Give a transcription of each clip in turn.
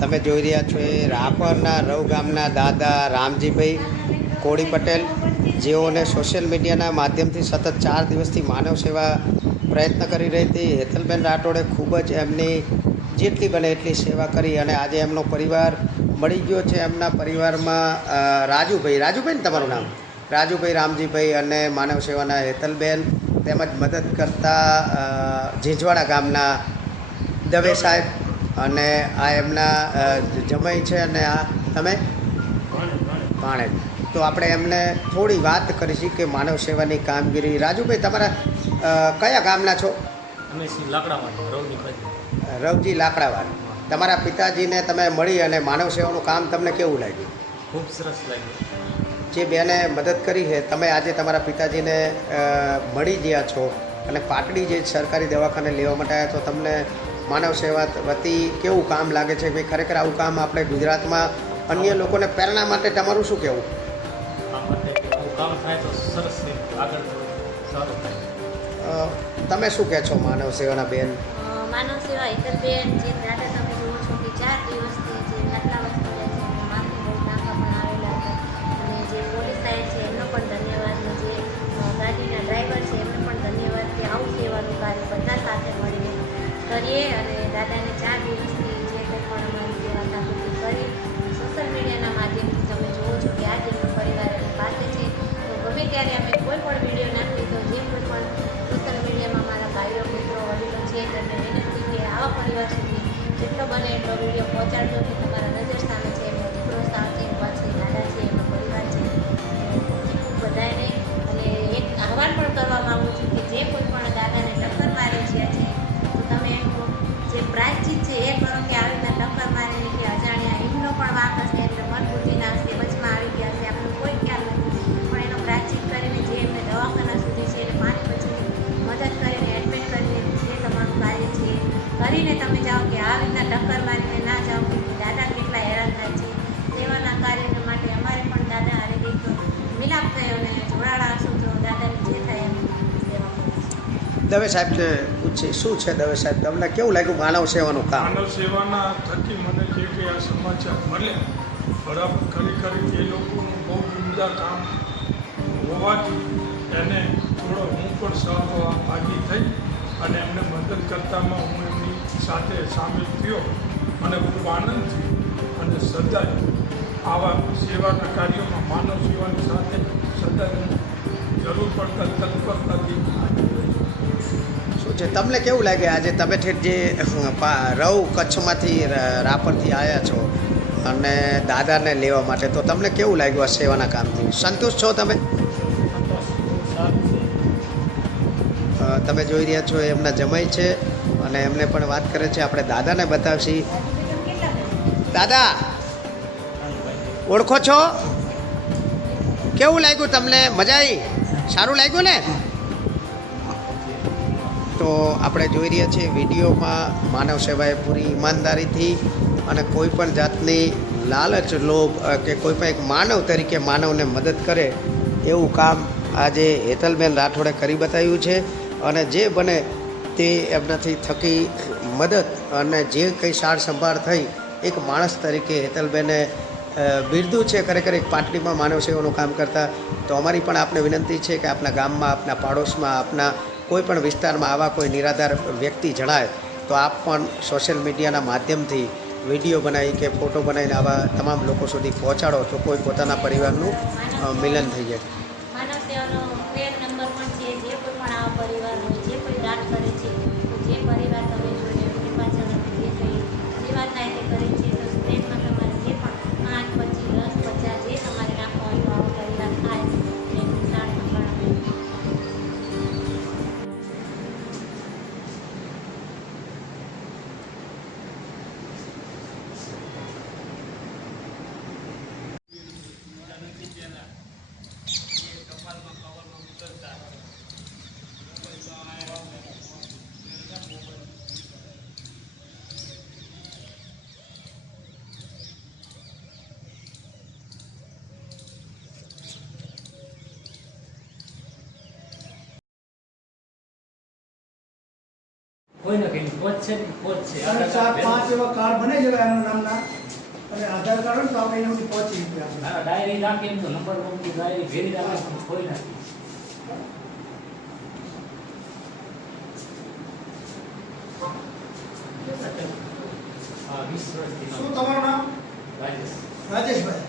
તમે જોઈ રહ્યા છો એ રાપરના રવ ગામના દાદા રામજીભાઈ કોળી પટેલ, જેઓને સોશિયલ મીડિયાના માધ્યમથી સતત 4 દિવસથી માનવ સેવા પ્રયત્ન કરી રહી હતી. હેતલબેન રાઠોડે ખૂબ જ એમની જેટલી બને એટલી સેવા કરી અને આજે એમનો પરિવાર મળી ગયો છે. એમના પરિવારમાં રાજુભાઈ ને તમારું નામ રાજુભાઈ, રામજીભાઈ અને માનવ સેવાના હેતલબેન, તેમજ મદદ કરતા ઝીંઝવાડા ગામના દવે સાહેબ અને આ એમના જમાઈ છે અને આ તમે ભાણેજ. તો આપણે એમને થોડી વાત કરીશું કે માનવ સેવાની કામગીરી. રાજુભાઈ, તમારા કયા ગામના છો? રવજી લાકડાવાડ. તમારા પિતાજીને તમે મળી અને માનવ સેવાનું કામ તમને કેવું લાગ્યું? ખૂબ સરસ લાગ્યું. જે બેને મદદ કરી છે, તમે આજે તમારા પિતાજીને મળી ગયા છો અને પાટડી જે સરકારી દવાખાને લેવા માટે આવ્યા છો, તમને માનવ સેવા વતી કેવું કામ લાગે છે? ભાઈ, ખરેખર આવું કામ આપણે ગુજરાતમાં અન્ય લોકોને પ્રેરણા માટે તમારું શું કહેવું? કામ થાય તો સરસ છે, આગળ સારું થાય. તમે શું કહે છો માનવ સેવાના બેન? માનવ સેવા હેતલબેન, જે દાદા તમે જુઓ છો કે 4 દિવસથી જે આટલા વર્ષ કર્યા છે, માનની બહુ નાકા પણ આવેલા હતા અને જે પોલીસ સાહેબ છે એમનો પણ ધન્યવાદ, અને જે ગાડીના ડ્રાઈવર છે એમને પણ ધન્યવાદ કે આવું સેવાનું કાર્ય બધા સાથે મળીને કરીએ. અને દાદાને 4 દિવસથી જે કંઈ પણ અમારી સેવા સાબિતી કરી સોશિયલ મીડિયાના માધ્યમથી તમે જુઓ છો કે આજે એમનો પરિવાર એની પાસે છે. તો ગમે ત્યારે અમે કોઈ પણ વિડીયો નાખીએ તો જે કોઈ પણ સોશિયલ મીડિયામાં મારા ભાઈઓ મિત્રો વડીલો છે તેમને વિનંતી કે આવા પરિવાર સુધી જેટલો બને એટલો વિડીયો પહોંચાડજો કે તમારા નજર સામે છે એમનો દીકરો સાથે ઊભા છે, દાદા છે, એમનો પરિવાર છે. ખૂબ બધાને અને એક આહવાન પણ કરવા માગું છું કે જે કોઈ પણ દાદાને ટક્કર મારે છે તો તમે એમનો જે પ્રાયશ્ચિત છે એ કરો કે આવી રીતના ટક્કર મારીને કે અજાણ્યા એમનો પણ વાંક હશે, એટલે મન બુદ્ધિના હશે, વચમાં આવી ગયા હશે, આપણને કોઈ ખ્યાલ નથી, પણ એનો પ્રાયશ્ચિત કરીને જે એમને દવાખાના સુધી છે એટલે 5 પછી મદદ કરીને એડમિટ કરીને જે તમારું કાર્ય છે કરીને તમે જાઓ કે આ રીતના ટક્કર મારીને ના જાઓ કે દાદા કેટલા હેરાન થાય છે. સેવાના કાર્ય માટે અમારે પણ દાદા હારે એક મિલાપ થયો અને જોડાણા હશું તો દાદાને જે થાય એમ સેવા કરીશું. દવે સાહેબ છે પૂછે શું છે? દવે સાહેબ, તમને કેવું લાગ્યું માનવ સેવાનું કામ? માનવ સેવાના થકી મને જે કંઈ આ સમાચાર મળ્યા બરાબર ખરેખર એ લોકોનું બહુ ઉમદા કામ હોવાથી એને થોડો હું પણ સહભાગી થઈ અને એમને મદદ કરતામાં હું એમની સાથે સામેલ થયો અને ખૂબ આનંદ થયો. અને સદાય આવા સેવાના કાર્યોમાં માનવ સેવાની સાથે સદાય હું જરૂર પડતા તત્પરતાથી હાજર રહ્યો. શું છે તમને કેવું લાગે આજે તમે ઠેઠ જે રવ કચ્છમાંથી રાપરથી આવ્યા છો અને દાદાને લેવા માટે, તો તમને કેવું લાગ્યું આ સેવાના કામથી? સંતુષ્ટ છો તમે? તમે જોઈ રહ્યા છો એમના જમાઈ છે અને એમને પણ વાત કરે છે. આપણે દાદાને બતાવશી. દાદા, ઓળખો છો? કેવું લાગ્યું તમને? મજા આવી? સારું લાગ્યું ને? તો આપણે જોઈ રહ્યા છીએ વિડીયોમાં માનવ સેવાએ પૂરી ઈમાનદારીથી અને કોઈ પણ જાતની લાલચ, લોભ કે કોઈ પણ એક માનવ તરીકે માનવને મદદ કરે એવું કામ આજે હેતલબેન રાઠોડે કરી બતાવ્યું છે. અને જે બને તે એમનાથી થકી મદદ અને જે કંઈ સાર સંભાળ થઈ એક માણસ તરીકે હેતલબેને બિરદું છે. ખરેખર એક પાટડીમાં માનવ સેવાનું કામ કરતા. તો અમારી પણ આપને વિનંતી છે કે આપના ગામમાં, આપના પાડોશમાં, આપના કોઈ પણ વિસ્તારમાં આવા કોઈ નિરાધાર વ્યક્તિ જણાય તો આપ પણ સોશિયલ મીડિયાના માધ્યમથી વિડીયો બનાવી કે ફોટો બનાવીને આવા તમામ લોકો સુધી પહોંચાડો તો કોઈ પોતાના પરિવારનું મિલન થઈ જાય. માનવ સેવાનો પ્રેમ નંબર પણ છે. જે કોઈ પણ આવા પરિવાર હોય, જે કોઈ દાન કરે છે, તો જે પરિવાર તમે જોડે એમની પાછળ અમે જે કંઈ સેવા થાય તે કરે છે, તો પ્રેમમાં તમારે જે પણ 5, 25, 10, 50 જે તમારે નાખવા હોય તો આવો પરિવાર થાય એમની સાર સંભાળ અમે કોઈને કંઈ પહોંચે પોચ છે ને પોચ છે 3, 4, 5 એવા કાર્ડ બને છે એમના નામના અને આધાર કાર્ડ હોય ને તો આપણે એને બધી પહોંચી શકીએ આપણે. ના ડાયરી રાખી એમ તો નંબર ની ડાયરી ભેરી રાખી પણ કોઈ નથી. હા 20 વર્ષથી શું તમારું નામ? રાજેશ રાજેશભાઈ.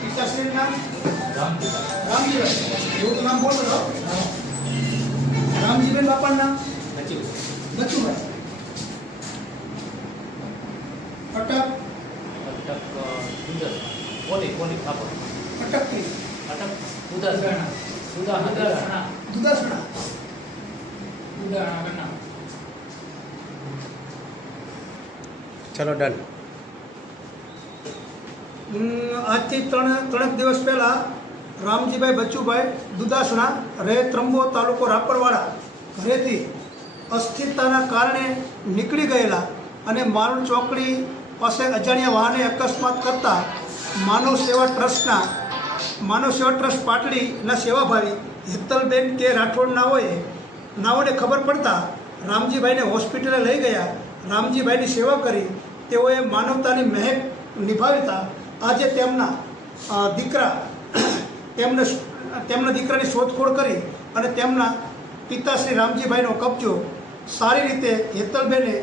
પિતાશ્રીનું નામ? રામજીભાઈ રામજીભાઈ. એવું તો નામ બોલો તો. રામજીભાઈ બાપાનું નામ? નથી બચુભાઈ. અટક? અટક ઉદર કોની ખાપર અટકથી? અટક ઉદાસણા દુધાસણા? ચલો ડન. આજથી ત્રણેક દિવસ પહેલાં રામજીભાઈ બચુભાઈ દુધાસણા રહે ત્રંબો તાલુકો રાપરવાડા ઘરેથી અસ્થિરતાના કારણે નીકળી ગયેલા અને મારુલ ચોકડી પાસે અજાણ્યા વાહને અકસ્માત કરતા માનવ સેવા ટ્રસ્ટ પાટડીના સેવાભાવી હેતલબેન કે રાઠોડ નાઓને ખબર પડતા રામજીભાઈને હોસ્પિટલે લઈ ગયા. રામજીભાઈની સેવા કરી તેઓએ માનવતાની મહેક નિભાવતા આજે તેમના દીકરાની શોધખોળ કરી અને તેમના પિતા શ્રી રામજીભાઈનો કબજો સારી રીતે હેતલબેને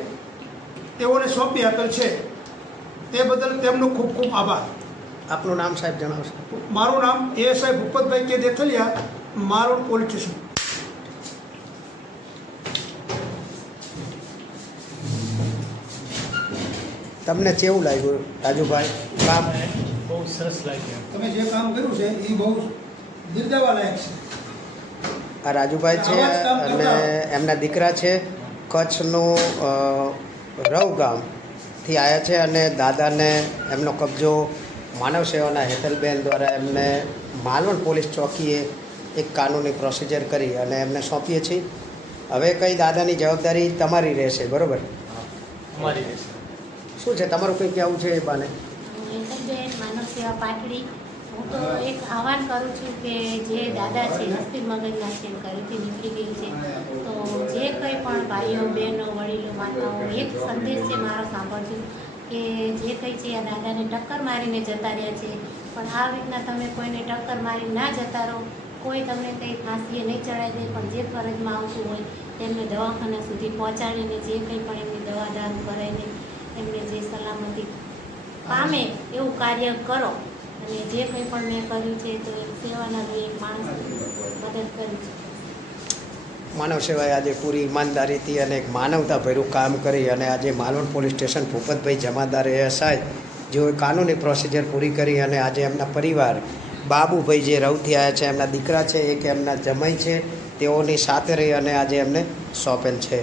તેઓને સોંપી આપેલ છે. તે બદલ તેમનો ખૂબ ખૂબ આભાર. આપનું નામ સાહેબ જણાવશો? મારું નામ એએસઆઈ ભૂપતભાઈ કે દેથલિયા, મારોડ પોલીસ સ્ટેશન. તમને કેવું લાગ્યું રાજુભાઈ કામ? બહુ સરસ લાગ્યું. તમે જે કામ કર્યું છે એ બહુ બિરદાવવા લાયક છે. આ રાજુભાઈ છે આવા જ કામ અને કરતા એમના દીકરા છે કચ્છનું રવ ગામથી આવ્યા છે અને દાદાને એમનો કબજો માનવ સેવાના હેતલબેન દ્વારા એમને માલવણ પોલીસ ચોકીએ એક કાનૂની પ્રોસિજર કરી અને એમને સોંપીએ છીએ. હવે કંઈ દાદાની જવાબદારી તમારી રહેશે, બરાબર? અમારી રહેશે. શું છે તમારું કંઈ કહેવું છે એ બાને? હેતલબેન માનવ સેવા પાટડી. હું તો એક આહવાન કરું છું કે જે દાદા છે અસ્થિર મગજના છે, ઘરેથી નીકળી ગઈ છે, તો જે કંઈ પણ ભાઈઓ બહેનો વડીલો માતાઓ એક સંદેશ છે મારો સાંભળજો કે જે કંઈ છે આ દાદાને ટક્કર મારીને જતા રહ્યા છે, પણ આ રીતના તમે કોઈને ટક્કર મારી ના જતા રહો. કોઈ તમને કંઈ ફાંસીએ નહીં ચડાવી દે, પણ જે ફરજમાં આવતું હોય તેમને દવાખાના સુધી પહોંચાડીને જે કંઈ પણ એમની દવા દાન કરાવીને એમને જે સલામતી પામે એવું કાર્ય કરો. અને જે કંઈ પણ મેં કર્યું છે તો એક સેવાના રૂપે એક માણસ મદદ કરી છે. માનવ સેવાએ આજે પૂરી ઈમાનદારીથી અને એક માનવતાભર્યું કામ કરી અને આજે માલવણ પોલીસ સ્ટેશન ભૂપતભાઈ જમાદાર એએસઆઈ જેઓએ કાનૂની પ્રોસિજર પૂરી કરી અને આજે એમના પરિવાર બાબુભાઈ જે રવથી આવ્યા છે, એમના દીકરા છે, એક એમના જમાઈ છે, તેઓની સાથે રહી અને આજે એમને સોંપેલ છે.